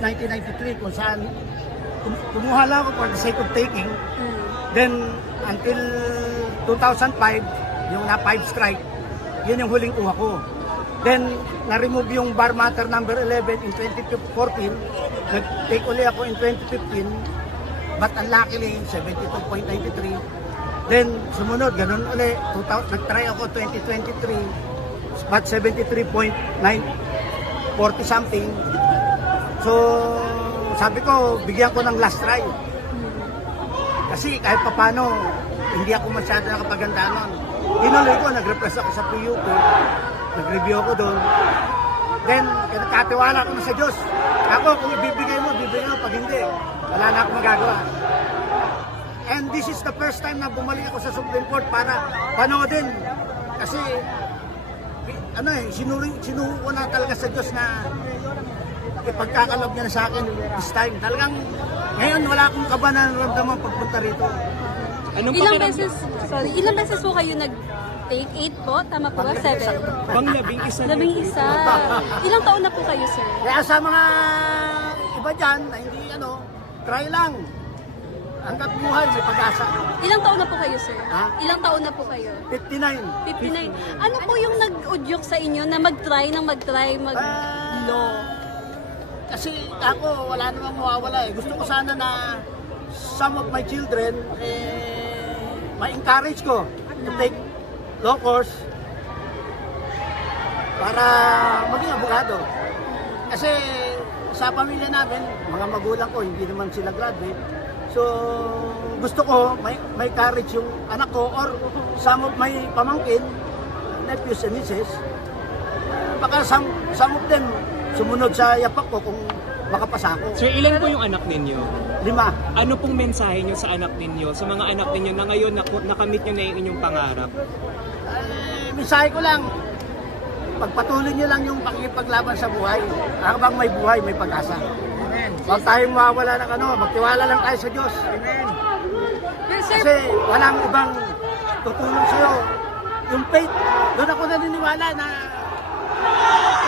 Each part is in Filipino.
1993 kung saan kumuha lang ako for the sake of taking. Then, until 2005, yung na 5 strike, yun yung huling kuha ko. Then, na-remove yung bar matter number 11 in 2014. Nag-take uli ako in 2015. But unluckily, 72.93. Then, sumunod, ganun uli. Nag-try ako 2023. But 73.9, 40 something. So, sabi ko, bigyan ko ng last try. Kasi kahit papano, hindi ako masyado nakapaganda nun. Tinuloy ko, nag-repress ako sa PUP. Nag-review ako doon. Then, katiwala ko na sa Diyos. Ako, kung ibibigay mo. Pag hindi, wala na akong magagawa. And this is the first time na bumalik ako sa Supreme Court para panoodin. Kasi, sinuho ko na talaga sa Diyos na ipagkakalob niya na sa akin this time. Talagang, ngayon wala akong kaba na naramdaman pagpunta rito. Ilang beses po kayo nag-take? 8 po? Tama po ba? 7? Bang labing-isa. Labing-isa. Ilang taon na po kayo, sir? Kaya sa mga iba dyan, na hindi try lang. Hanggat buhay, may pag-asa. Ilang taon na po kayo, sir? Ha? Ilang taon na po kayo? 59. 59. Ano po yung nag-udyok sa inyo na mag-try mag-law? Kasi ako, wala namang mawawala eh. Gusto ko sana na some of my children, ma-encourage ko to take law course para maging abogado. Kasi sa pamilya namin, mga magulang ko, hindi naman sila graduate. So, gusto ko may courage yung anak ko or some of my pamangkin, nephews and nieces. Baka some of them sumunod sa yapak ko kung makapasa ako. Sir, ilan po yung anak ninyo? 5. Ano pong mensahe nyo sa anak ninyo, sa mga anak ninyo na ngayon nakamit nyo na yung inyong pangarap? Mensahe ko lang, pagpatuloy nyo lang yung pakikipaglaban sa buhay. Habang may buhay, may pag-asa. Huwag tayong mawawala ng magtiwala lang tayo sa Diyos. Amen. Kasi walang ibang tutulong sa'yo. Yung faith, doon ako naniniwala na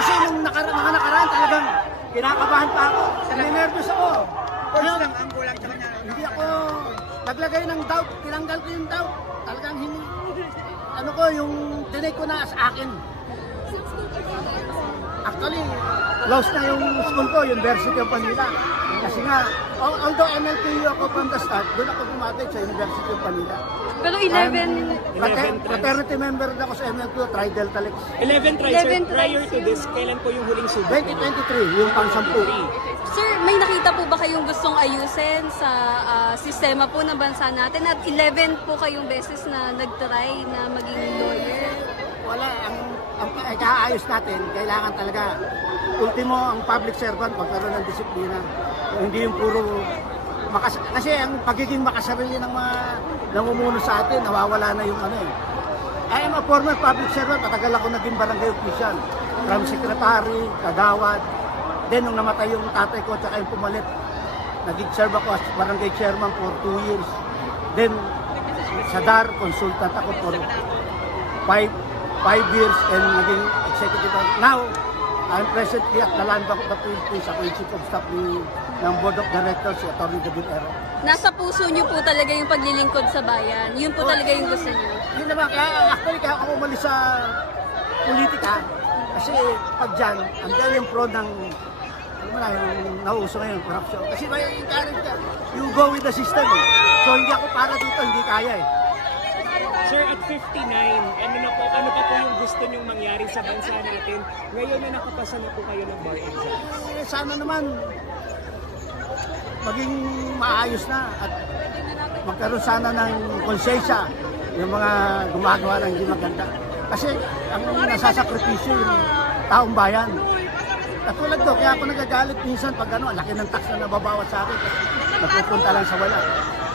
kasi nung mga nakaraan talagang kinakabahan pa ako. Nervous ako. Hindi ako naglagay ng doubt. Tinanggal ko yung doubt. Talagang yung tinake ko na sa akin. Actually, lost na yung school ko, University of Manila. Kasi nga, although MLPU ako from the start, doon ako gumatik sa University of Manila. Pero 11 fraternity member ako sa MLPU, Tri Delta Lex. 11 tries, sir. Prior to this, kailan po yung huling subok? 2023, yung pang-10. Sir, may nakita po ba kayong gustong ayusin sa sistema po ng bansa natin? At 11 po kayong beses na nag-try na maging lawyer? Wala, ang kaayos natin, kailangan talaga ultimo ang public servant magkaroon ng disiplina. Hindi yung puro kasi ang pagiging makasarili ng mga namumuno sa atin, nawawala na yung I am a former public servant, matagal ako naging barangay official. From secretary, kagawad. Then nung namatay yung tatay ko at yung pumalit, nag-serve ako as barangay chairman for 2 years. Then sa DAR, consultant ako for 5 years and naging executive. Now, I'm presently at the Land Bank of the Philippines. Ako yung chief of staff ng Board of Directors, si Atty. David Ero. Nasa puso niyo po talaga yung paglilingkod sa bayan. Yun po talaga yung gusto niyo. Yun naman, kaya ako umalis sa politika. Kasi pag dyan, andyan yung pro ng, yung nauso ngayon, corruption. Kasi may encourage ka, you go with the system. So hindi ako para dito, hindi kaya Sir, at 59, ano pa po yung gusto nyong mangyari sa bansa natin ngayon na nakapasa na po kayo ng bar exams? Sana naman maging maayos na at magkaroon sana ng konsensya yung mga gumagawa ng hindi maganda. Kasi ang nasasakripisyo yung taong bayan. Katulad ko, kaya ako nagagalit minsan pag laki ng tax na nababawat sa akin. Napupunta lang sa wala.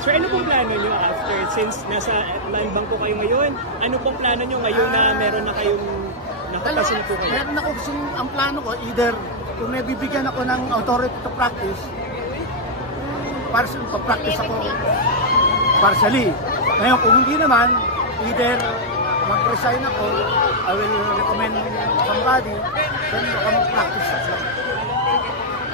Sir, ano pong plano nyo after, since nasa Land Bank po kayo ngayon, ano pong plano nyo ngayon na meron na kayong nakapasin po kayo? Meron ako kasing ang plano ko, either kung nabibigyan ako ng authority to practice, practice ako partially. Ngayon, kung hindi naman, either mag-resign ako, I will recommend somebody, then ako mag-practice.